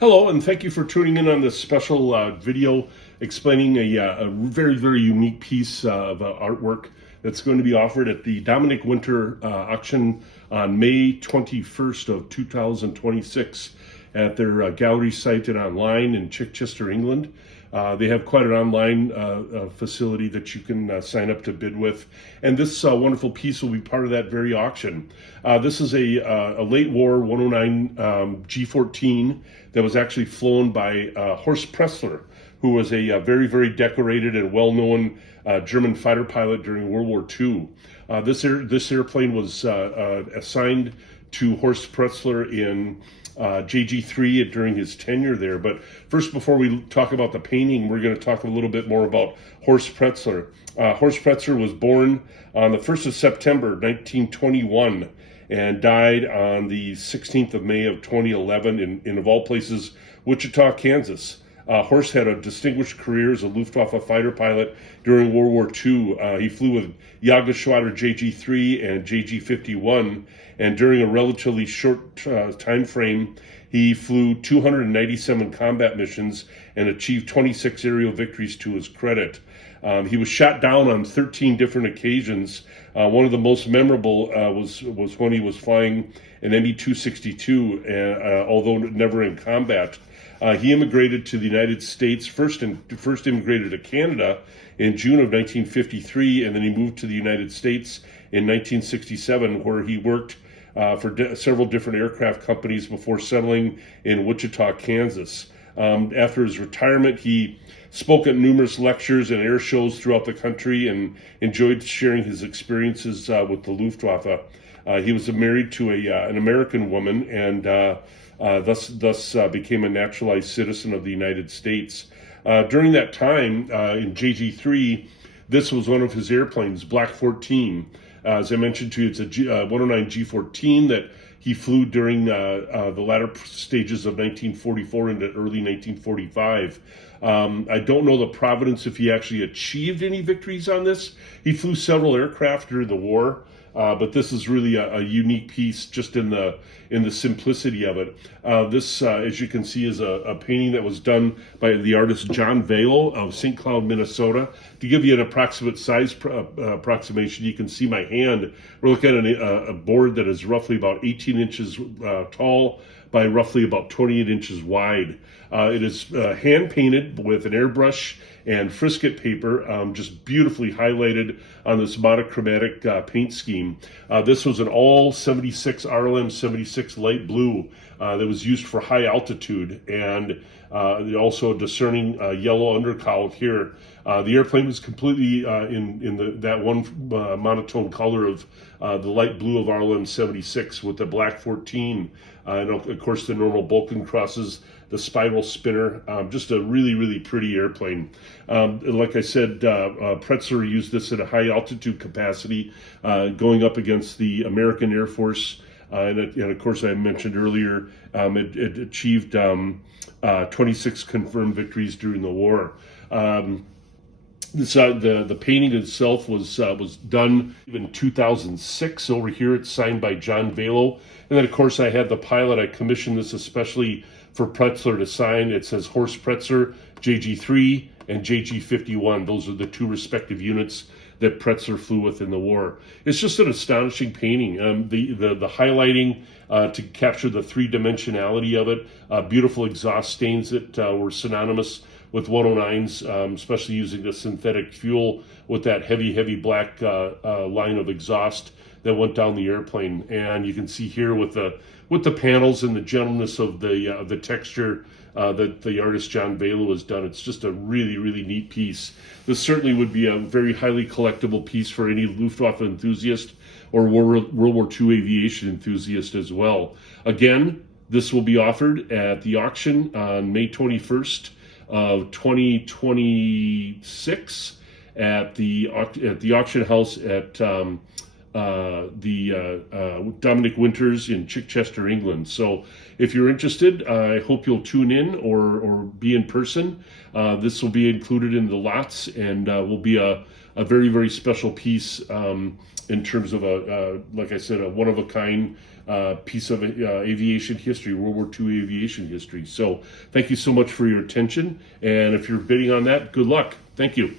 Hello, and thank you for tuning in on this special video explaining a very, very unique piece of artwork that's going to be offered at the Dominic Winter auction on May 21st of 2026 at their gallery site and online in Chichester, England. They have quite an online facility that you can sign up to bid with. And this wonderful piece will be part of that very auction. This is a late war 109 G-14 that was actually flown by Horst Petzschler, who was a very, very decorated and well-known German fighter pilot during World War II. This airplane was assigned to Horst Petzschler in JG.3 during his tenure there. But first, before we talk about the painting, we're going to talk a little bit more about Horst Petzschler. Horst Petzschler was born on the 1st of September 1921 and died on the 16th of May of 2011 in of all places, Wichita, Kansas. Horst had a distinguished career as a Luftwaffe fighter pilot during World War II. He flew with Jagdgeschwader JG.3 and JG.11, and during a relatively short time frame, he flew 297 combat missions and achieved 26 aerial victories to his credit. He was shot down on 13 different occasions. One of the most memorable was when he was flying an Me-262, although never in combat. He immigrated to the United States, first immigrated to Canada in June of 1953, and then he moved to the United States in 1967, where he worked for several different aircraft companies before settling in Wichita, Kansas. After his retirement, he spoke at numerous lectures and air shows throughout the country and enjoyed sharing his experiences with the Luftwaffe. He was married to an American woman and thus became a naturalized citizen of the United States. During that time, in JG.3, this was one of his airplanes, Black 14. As I mentioned to you, it's a 109 G-14 that he flew during the latter stages of 1944 into early 1945. I don't know the provenance if he actually achieved any victories on this. He flew several aircraft during the war. But this is really a unique piece just in the simplicity of it. This, as you can see, is a painting that was done by the artist John Valo of St. Cloud, Minnesota. To give you an approximate size approximation, you can see my hand. We're looking at a board that is roughly about 18 inches tall by roughly about 28 inches wide. It is hand painted with an airbrush and frisket paper, just beautifully highlighted on this monochromatic paint scheme. This was an all 76 RLM 76 light blue that was used for high altitude, and also a discerning yellow undercowl here. The airplane was completely in that one monotone color of the light blue of RLM 76 with the black 14, and of course the normal Vulcan crosses, the spiral spinner. Just a really, really pretty airplane. Like I said, Petzschler used this at a high altitude capacity, going up against the American Air Force. And of course, I mentioned earlier, it achieved 26 confirmed victories during the war. The painting itself was done in 2006. Over here, it's signed by John Valo. And then, of course, I had the pilot. I commissioned this especially for Petzschler to sign. It says Horst Petzschler, JG.3, and JG.11. Those are the two respective units that Petzschler flew with in the war. It's just an astonishing painting. The highlighting to capture the three-dimensionality of it, beautiful exhaust stains that were synonymous with 109s, especially using the synthetic fuel with that heavy black line of exhaust that went down the airplane. And you can see here with the panels and the gentleness of the texture that the artist John Valo has done. It's just a really, really neat piece. This certainly would be a very highly collectible piece for any Luftwaffe enthusiast or World War II aviation enthusiast as well. Again, this will be offered at the auction on May 21st of 2026 at the auction house at Dominic Winters in Chichester, England. So if you're interested, I hope you'll tune in or be in person. This will be included in the lots and will be a a very, very special piece in terms of like I said, a one-of-a-kind piece of aviation history, World War II aviation history. So thank you so much for your attention. And if you're bidding on that, good luck. Thank you.